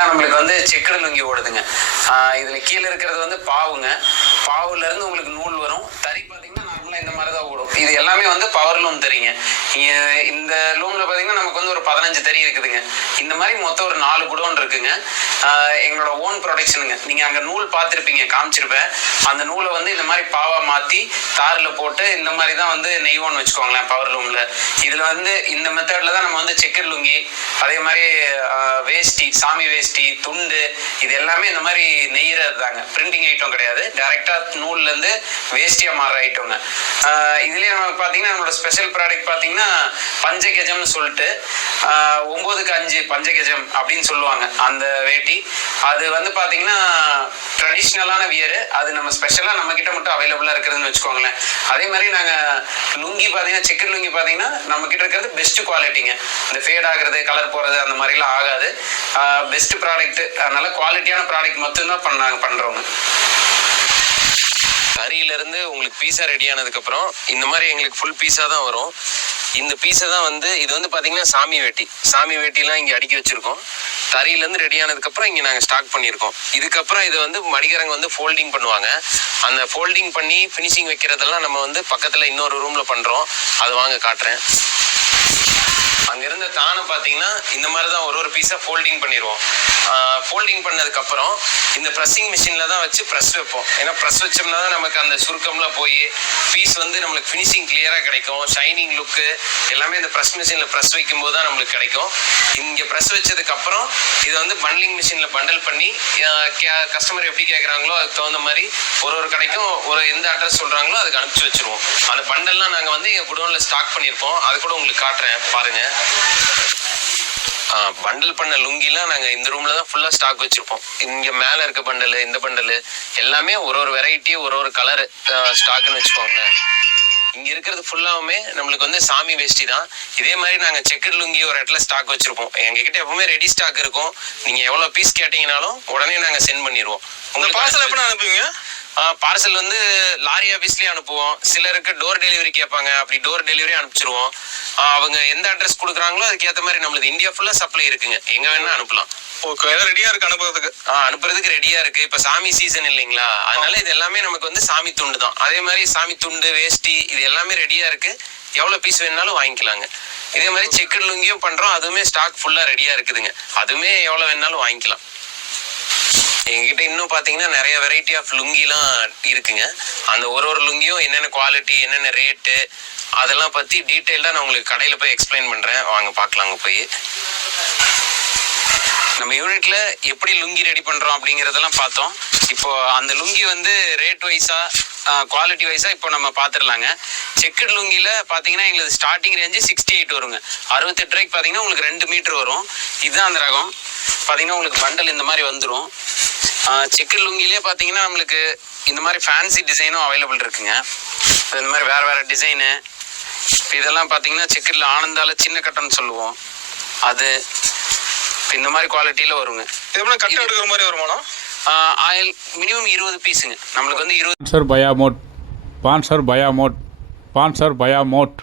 நம்மளுக்கு வந்து செக்குடு லுங்கி ஓடுதுங்க. இதுல கீழே இருக்கிறது வந்து பாவுங்க. பாவுல இருந்து உங்களுக்கு நூல் வரும். தறி பாத்தீங்கன்னா நார்மலா இந்த மாதிரி தான் ஓடும். இது எல்லாமே வந்து பவர் லூம் தறிங்க. இந்த லூம்ல பாத்தீங்கன்னா நமக்கு வந்து ஒரு 15 தறி இருக்குதுங்க. இந்த மாதிரி மொத்தம் ஒரு 4 குடோன் இருக்குங்க. எங்களோட ஓன் ப்ரொடக்ஷனுங்க. நீங்க அங்க நூல் பார்த்துருப்பீங்க, காமிச்சிருப்பேன். அந்த நூலை வந்து இந்த மாதிரி பாவா மாத்தி தாரில் போட்டு இந்த மாதிரி தான் வந்து நெய்வோன்னு வச்சுக்கோங்களேன் பவர் லூம்ல. இதுல வந்து இந்த மெத்தட்ல தான் நம்ம வந்து செக்கர் லுங்கி, அதே மாதிரி வேஷ்டி, சாமி வேஷ்டி, துண்டு, இது எல்லாமே இந்த மாதிரி நெய்யறது தாங்க. பிரிண்டிங் ஐட்டம் கிடையாது. டைரக்டா நூல்ல இருந்து வேஷ்டியா மாறுற ஐட்டங்க. இதுலயே நமக்கு பாத்தீங்கன்னா நம்மளோட ஸ்பெஷல் ப்ராடக்ட் பாத்தீங்கன்னா பஞ்சகஜம்னு சொல்லிட்டு 9க்கு 5 பஞ்சகஜம் அப்படின்னு சொல்லுவாங்க அந்த வேட்டி. அது வந்து பாத்தீங்கன்னா ட்ரெடிஷ்னலான வியர். அது நம்ம ஸ்பெஷலா நம்ம கிட்ட மட்டும் அவைலபிளா இருக்குதுன்னு வச்சுக்கோங்களேன். அதே மாதிரி நாங்க லுங்கி பாத்தீங்கன்னா செக்கர் லுங்கி பாத்தீங்கன்னா நம்ம கிட்ட இருக்கிறது பெஸ்ட் குவாலிட்டிங்க. இந்த ஃபேட் ஆகுறது, கலர் போறது அந்த மாதிரி எல்லாம் ஆகாது. Best product. அதனால குவாலிட்டியான ப்ராடக்ட் மட்டும்தான் நாங்க பண்றோங்க. கறியிலேருந்து உங்களுக்கு பீஸா ரெடி ஆனதுக்கப்புறம் இந்த மாதிரி எங்களுக்கு ஃபுல் பீஸா தான் வரும். இந்த பீஸை தான் வந்து இது வந்து பார்த்தீங்கன்னா சாமி வேட்டி. சாமி வேட்டிலாம் இங்கே அடுக்கி வச்சுருக்கோம். தறியிலேருந்து ரெடி ஆனதுக்கப்புறம் இங்கே நாங்கள் ஸ்டாக் பண்ணியிருக்கோம். இதுக்கப்புறம் இதை வந்து மடிகரங்க வந்து ஃபோல்டிங் பண்ணுவாங்க. அந்த ஃபோல்டிங் பண்ணி ஃபினிஷிங் வைக்கிறதெல்லாம் நம்ம வந்து பக்கத்தில் இன்னொரு ரூமில் பண்ணுறோம். அது வாங்க காட்டுறேன். அங்கிருந்த தானை பார்த்தீங்கன்னா இந்த மாதிரி தான் ஒரு பீஸாக ஃபோல்டிங் பண்ணிடுவோம். ஃபோல்டிங் பண்ணதுக்கப்புறம் இந்த ப்ரெஸ்ஸிங் மிஷினில் தான் வச்சு ப்ரெஸ் வைப்போம். ஏன்னா ப்ரெஸ் வச்சோம்னா தான் நமக்கு அந்த சுருக்கம்லாம் போய் பீஸ் வந்து நம்மளுக்கு ஃபினிஷிங் கிளியராக கிடைக்கும். ஷைனிங் லுக்கு எல்லாமே இந்த ப்ரெஸ் மிஷினில் ப்ரெஸ் வைக்கும்போது தான் நம்மளுக்கு கிடைக்கும். இங்கே ப்ரெஸ் வச்சதுக்கப்புறம் இதை வந்து பண்டிலிங் மிஷினில் பண்டல் பண்ணி கஸ்டமர் எப்படி கேட்குறாங்களோ அதுக்கு தகுந்த மாதிரி ஒரு கடைக்கும் எந்த அட்ரஸ் சொல்கிறாங்களோ அதுக்கு அனுப்பிச்சி வச்சுருவோம். அந்த பண்டல்லாம் நாங்கள் வந்து எங்கள் குடோனில் ஸ்டாக் பண்ணியிருப்போம். அது கூட உங்களுக்கு காட்டுறேன் பாருங்கள். பண்டல் பண்ண லுங்கிலாம் நாங்கள் இந்த ரூமில் தான் ஃபுல்லாக ஸ்டாக் வச்சுருப்போம். இங்கே மேலே இருக்க பண்டலு, இந்த பண்டலு எல்லாமே ஒரு வெரைட்டி, ஒரு கலரு ஸ்டாக்குன்னு வச்சுக்கோங்களேன். இங்கே இருக்கிறது ஃபுல்லாகவுமே நம்மளுக்கு வந்து சாமி வேஷ்டி தான். இதே மாதிரி நாங்கள் செக்கர் லுங்கி ஒரு இடத்துல ஸ்டாக் வச்சுருப்போம். எங்ககிட்ட எப்பவுமே ரெடி ஸ்டாக் இருக்கும். நீங்கள் எவ்வளோ பீஸ் கேட்டிங்கனாலும் உடனே நாங்கள் சென்ட் பண்ணிடுவோம். உங்களுக்கு பார்சல் எப்படி அனுப்புவீங்க? பார்சல் வந்து லாரி ஆஃபீஸ்லேயே அனுப்புவோம். சிலருக்கு டோர் டெலிவரி கேட்பாங்க. அப்படி டோர் டெலிவரி அனுப்பிச்சிருவோம். அவங்க எந்த அட்ரஸ் கொடுக்குறாங்களோ அதுக்கேற்ற மாதிரி நம்மளுக்கு இந்தியா ஃபுல்லாக சப்ளை இருக்குங்க. எங்கே வேணா அனுப்பலாம். ஓகே, ரெடியாக இருக்குது அனுப்புறதுக்கு? அனுப்புறதுக்கு ரெடியாக இருக்குது. இப்போ சாமி சீசன் இல்லைங்களா, அதனால இது எல்லாமே நமக்கு வந்து சாமி துண்டு தான். அதே மாதிரி சாமி துண்டு, வேஷ்டி இது எல்லாமே ரெடியாக இருக்குது. எவ்வளோ பீஸ் வேணுனாலும் வாங்கிக்கலாங்க. இதே மாதிரி செக்கர் லுங்கியும் பண்ணுறோம். அதுவுமே ஸ்டாக் ஃபுல்லாக ரெடியாக இருக்குதுங்க. அதுவுமே எவ்வளோ வேணாலும் வாங்கிக்கலாம். எங்ககிட்ட இன்னும் பார்த்தீங்கன்னா நிறைய வெரைட்டி ஆஃப் லுங்கிலாம் இருக்குங்க. அந்த ஒரு லுங்கியும் என்னென்ன குவாலிட்டி, என்னென்ன ரேட்டு அதெல்லாம் பற்றி டீட்டெயில்டாக நான் உங்களுக்கு கடையில் போய் எக்ஸ்பிளைன் பண்ணுறேன். வாங்க பார்க்கலாங்க போய். நம்ம யூனிட்ல எப்படி லுங்கி ரெடி பண்ணுறோம் அப்படிங்கிறதெல்லாம் பார்த்தோம். இப்போ அந்த லுங்கி வந்து ரேட் வைஸாக குவாலிட்டி வைஸாக இப்போ நம்ம பார்த்துடலாங்க. செக்கட் லுங்கியில் பார்த்தீங்கன்னா எங்களுக்கு ஸ்டார்டிங் ரேஞ்சு 68 வருங்க. 68 ரூபாய்க்கு பார்த்தீங்கன்னா உங்களுக்கு 2 மீட்டர் வரும். இதுதான் அந்த ரகம். பார்த்தீங்கன்னா உங்களுக்கு பண்டல் இந்த மாதிரி வந்துடும். செக்கர் லுங்கிலே பார்த்தீங்கன்னா நம்மளுக்கு இந்த மாதிரி ஃபேன்சி டிசைனும் அவைலபிள் இருக்குங்க. இந்த மாதிரி வேறு டிசைனு. இப்போ இதெல்லாம் பார்த்தீங்கன்னா செக்கரில் ஆனந்தால சின்ன கட்டன்னு சொல்லுவோம். அது இந்த மாதிரி குவாலிட்டியில் வருங்க. இது கட்டை எடுக்கிற மாதிரி வருமானம் ஆயில் மினிமம் 20 பீஸுங்க. நம்மளுக்கு வந்து 20 ஸ்பான்சர் பயாமோட்